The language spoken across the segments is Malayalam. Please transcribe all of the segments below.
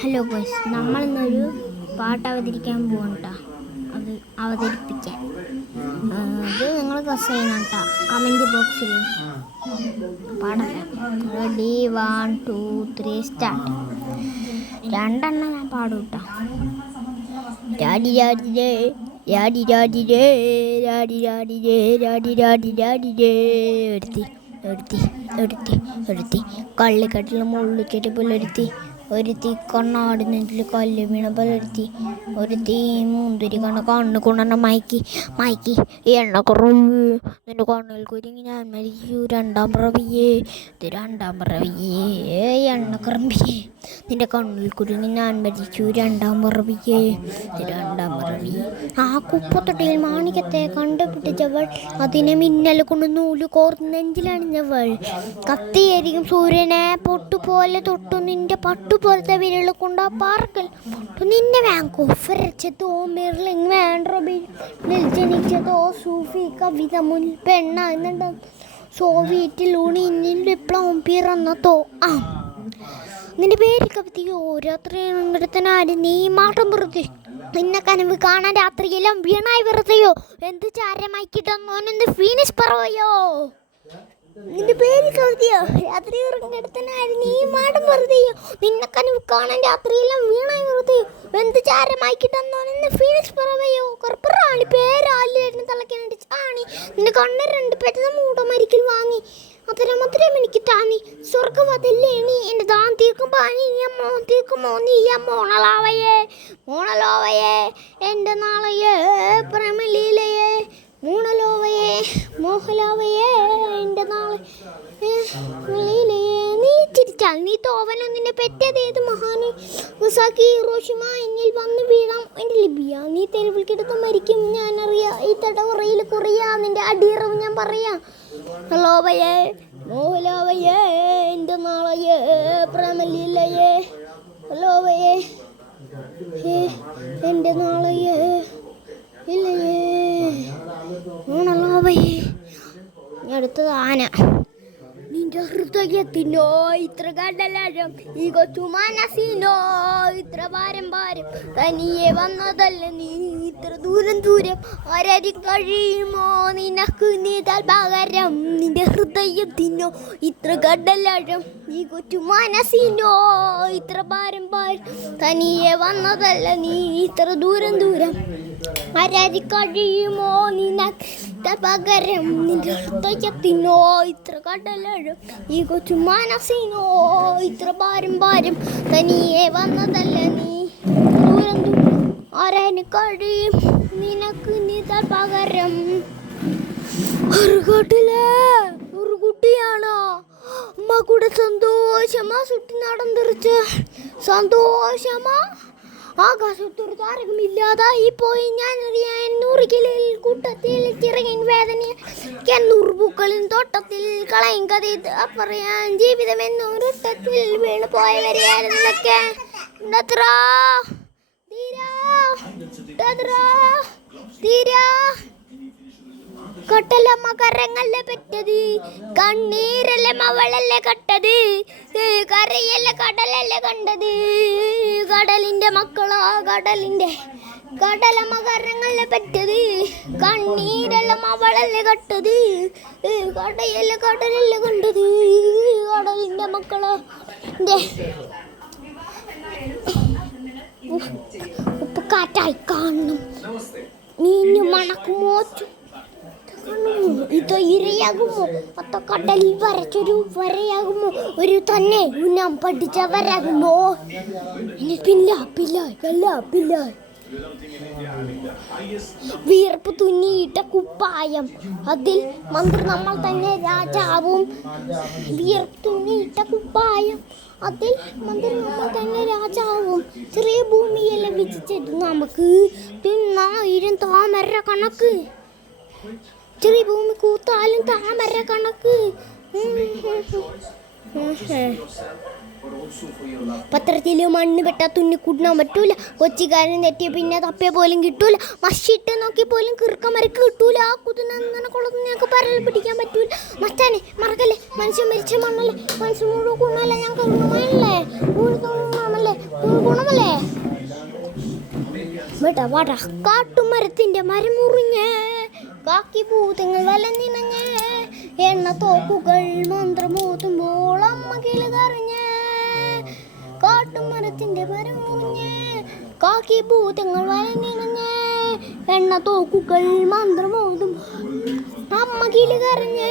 ഹലോ ബോയ്സ്, നമ്മളിന്നൊരു പാട്ട് അവതരിക്കാൻ പോകണ്ട. അത് അവതരിപ്പിക്കാൻ അത് നിങ്ങൾ ഗസ് ചെയ്യണം കേട്ടോ. കമൻറ്റ് ബോക്സിൽ പാടല്ല. Ready, 1 2 3 start. രണ്ടെണ്ണം ഞാൻ പാടും കേട്ടോ. രാഡി രാഡി രേ, രാഡി രാഡി രേ, രാഡി രാഡി രേ, രാഡി രാഡി രാഡി രേ. എടുത്തി കള്ളിക്കട്ടിൽ മുള്ളിക്കെട്ടി പുലരുത്തി. ഒരുത്തി കണ്ണാടി നെഞ്ചിൽ കല്ല് വീണ പുലരുത്തി. ഒരുത്തി മുന്തിരി കണ്ണ് കൊണ്ടെണ്ണ മയക്കി എണ്ണ കുറവ് നിന്റെ കണ്ണിൽ കുരുങ്ങി ഞാൻ മരിച്ചു. രണ്ടാം പിറവിയേ എണ്ണ കുറമ്പിയേ നിന്റെ കണ്ണിൽ കുരുങ്ങി ഞാൻ മരിച്ചു. രണ്ടാം പിറവിയേ. ആ കുപ്പത്തൊട്ടിയിൽ മാണിക്യത്തെ കണ്ടുപിടിച്ചവൾ, അതിനെ മിന്നൽ കൊണ്ട് നൂല് കോർത്ത് നെഞ്ചിലണിഞ്ഞവൾ. കത്തിയായിരിക്കും സൂര്യനെ പൊട്ടുപോലെ തൊട്ടു നിന്റെ പട്ടുപോലത്തെ വിരൽ കൊണ്ടാ പാർക്കൽ നിന്നെ വാങ്കോഫരച്ചതോ മെർലിൻ വാൻഡ്രോബിൽ ജനിച്ചതോ സൂഫി കവിത മുൻ പെണ്ണ എന്നുണ്ട് സോവിയറ്റിൽ ഊണിന്നിൽ വിപ്ലവം പിറന്നതോ. നിന്റെ പേര് കവിതയോ രാത്രി നീ മാട്ടം വെറുതെ നിന്നെ കനവ് കാണാൻ രാത്രിയെല്ലാം വീണായി വെറുതെയോ എന്ത് ചാരമായിക്കിട്ടെന്നോനെന്ത് ഫീനിഷ് പറവയോ. നിന്റെ പേര് കവിതയോ രാത്രി ഉറങ്ങെടുത്തനായിരുന്നു നീ മാടം വെറുതെയോ നിന്നെ കനവ് കാണാൻ രാത്രിയെല്ലാം വീണായി വെറുതെയോ എന്ത് ചാരമായിക്കിട്ടെന്നോനെന്ത് ഫീനിഷ് പറവയോ. കറുപ്പറാണി പേരാലിരുന്ന് തളയ്ക്കാനായിട്ട് ചാണി നിന്റെ കണ്ണ് 2 പെറ്റ മൂടമരിക്കൽ വാങ്ങി മധുരം എനിക്ക് താന്നി സ്വർഗവതല്ലേ നീ എൻ്റെ ദാൻ തീർക്കും പാനി തീർക്കുമോ നീ മോണലോവയെ എൻ്റെ നാളയെ പ്രേമലീലയെ മൂണലോവയെ മോഹലോവയെ എൻ്റെ നാളെ ലീലയെ. നീ ചിരിച്ചാൽ നീ തോവനം നിന്നെ പെറ്റതേത് മഹാന് മുസാക്കി റോഷിമ എന്നിൽ വന്ന് വീഴാം എൻ്റെ ലിബിയ. നീ തെരുവിൽ കിടന്ന് മരിക്കും ഞാൻ അറിയാം. ഈ തടവറയിൽ കുറയാ നിന്റെ അടിയറവ് ഞാൻ പറയാം. ലോവയെ മോഹലോവയെ എൻ്റെ നാളയെ പ്രേമലീലയെ ലോവയെ എൻ്റെ നാളയെ ഇല്ലയേ മോണലോവയെ. അടുത്തത് ആന. നിന്റെ ഹൃദയത്തിനോ ഇത്ര കടലാഴം ഈ കൊച്ചു മനസ്സിനോ ഇത്ര ഭാരം തനിയെ വന്നതല്ല നീ ഇത്ര ദൂരം ആരാരി കഴിയുമോ നിനക്ക് നീതാൽ പകരം. നിന്റെ ഹൃദയത്തിനോ ഇത്ര കടലാഴം ഈ കൊച്ചു മനസ്സിനോ ഇത്ര ഭാരം തനിയെ വന്നതല്ല നീ ഇത്ര ദൂരം ആരാരി കഴിയുമോ നിനക്ക് പകരം. നിന്റെ ഹൃദയത്തിനോ ഇത്ര കടലാഴം ഈ കൊച്ചു മനസ്സിനോ ഇത്ര ഭാരം തനിയെ വന്നതല്ല നീ ദൂരം ആരാന് കഴിയും നിനക്ക് നീതാൽ പകരം. ഒരു കാട്ടിലെ ഒരു കുട്ടിയാണോ അമ്മ കൂടെ സന്തോഷമാ സുട്ടി നടന്നിരിച്ച സന്തോഷമാ ആകാശത്തൊരു താരകമില്ലാതായി പോയി ഞാൻ അറിയാൻ 100 കിളിൽ കൂട്ടത്തിൽ ചിറകിൻ വേദന 100 പൂക്കളിൻ തോട്ടത്തിൽ കളയും കഥ പറയാൻ ജീവിതം എന്നൊരുട്ടത്തിൽ വീണു പോയവരെയായിരുന്നൊക്കെ കട്ടലമ്മ കരങ്ങല്ലേ പെറ്റത് കണ്ണീരല്ലേ അവളല്ലേ കട്ടത് കരയല്ലേ കടലല്ലേ കണ്ടത് കടലിന്റെ മക്കളാ കടലമ്മ കരങ്ങല്ലേ പെറ്റത് കണ്ണീരെല്ലാം അവളല്ലേ കട്ടത് കടയല്ലേ കടലല്ലേ കണ്ടത് കടലിന്റെ മക്കളാ. ഉപ്പ് കാറ്റായി കാണണം നീഞ്ഞു മണക്കുമോ ഇത് ഇരയാകുമോ അത്ത കടലിൽ വരച്ചൊരു വരയാകുമോ ഒരു തന്നെ ഉന്നം പഠിച്ച വരാകുമോ പില്ല വീർപ്പ് തുന്നിയിട്ട കുപ്പായം അതിൽ മന്ത്രി നമ്മൾ തന്നെ രാജാവും. വീർപ്പ് തുന്നിയിട്ട കുപ്പായം അതിൽ മന്ത്രി നമ്മൾ തന്നെ രാജാവും. ചെറിയ ഭൂമിയെല്ലാം വിജിച്ചിട്ട് നമുക്ക് 1000 താമര കണക്ക്. ചെറിയ ഭൂമി കൂത്താലും താമര കണക്ക്. പത്രത്തിൽ മണ്ണ് പെട്ടാ തുന്നി കൂട്ടാൻ പറ്റൂല. കൊച്ചിക്കാരൻ തെറ്റിയ പിന്നെ തപ്പിയ പോലും കിട്ടൂല. മഷിട്ട് നോക്കി പോലും കിറുക്കമരക്ക് കിട്ടൂല. ആ കുതിനെ കുളത്തിനൊക്കെ പരൽ പിടിക്കാൻ പറ്റൂല. മച്ചാനെ മറക്കല്ലേ മനുഷ്യൻ മരിച്ച മണ്ണല്ലേ മനുഷ്യൻ മുഴുവൻ കുണ്ണല്ലേ ഞാൻ കരുണമല്ലേ ഗുണമല്ലേ വേട്ടാ വാട്ടാ. കാട്ടുമരത്തിന്റെ മരം മുറിഞ്ഞ് കാക്കി പൂതങ്ങൾ വലഞ്ഞിണഞ്ഞ് എണ്ണ തോക്കുകൾ മന്ത്രമോതുമ്പോൾ അമ്മ കിളുകറിഞ്ഞ്. കാട്ടുമരത്തിന്റെ മരം മുറിഞ്ഞ് കാക്കി ഭൂതങ്ങൾ വലഞ്ഞിണഞ്ഞ് എണ്ണ തോക്കുകൾ മന്ത്രമോതും അമ്മ കിളുകറിഞ്ഞ്.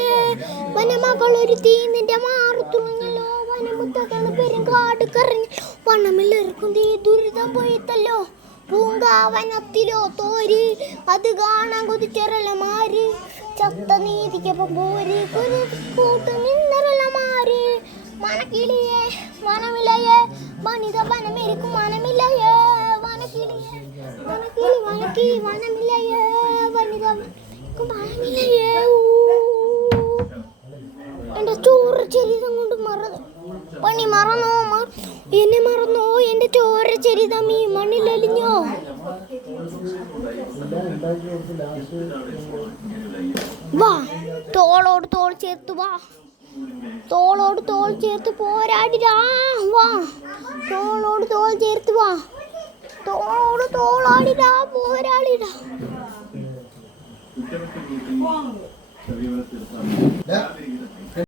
വനമകൾ ഒരു തീ നിന്റെ മാറുത്തുളഞ്ഞല്ലോ, വനമുത്തകള് പെരുങ്കാട് കറിഞ്ഞ് വനമില്ലെറുക്കും തീ ദുരിതം പോയിത്തല്ലോ. പൂങ്കാവനത്തിലോ തോരി അത് കാണാൻ കൊതിച്ചെറലമാര് ചത്ത നീതിക്കൊപ്പം പോരി കൂട്ടു നിന്നറലമാര്. വനക്കിളിയെ വനമില്ലയേ വനിത വനമെരിക്കും വനമില്ലയേ വനക്കിളിയെ വനക്കിളി വനക്കി വനമില്ലയേ വനിത വനമില്ലയേ. എൻ്റെ ചോര ചരിതം കൊണ്ട് പണി മറന്നോ എന്നെ മറന്നോ. എൻ്റെ ചോര ചരിതം ഈ മണ്ണിലലിഞ്ഞോ. വാ തോളോട് തോൾ ചേർത്ത് വാ, തോളോട് തോൾ ചേർത്ത് പോരാടിടാ. വാ തോളോട് തോൾ ചേർത്ത് വാ, തോളോട് തോളാടിടാ പോരാടിടാ.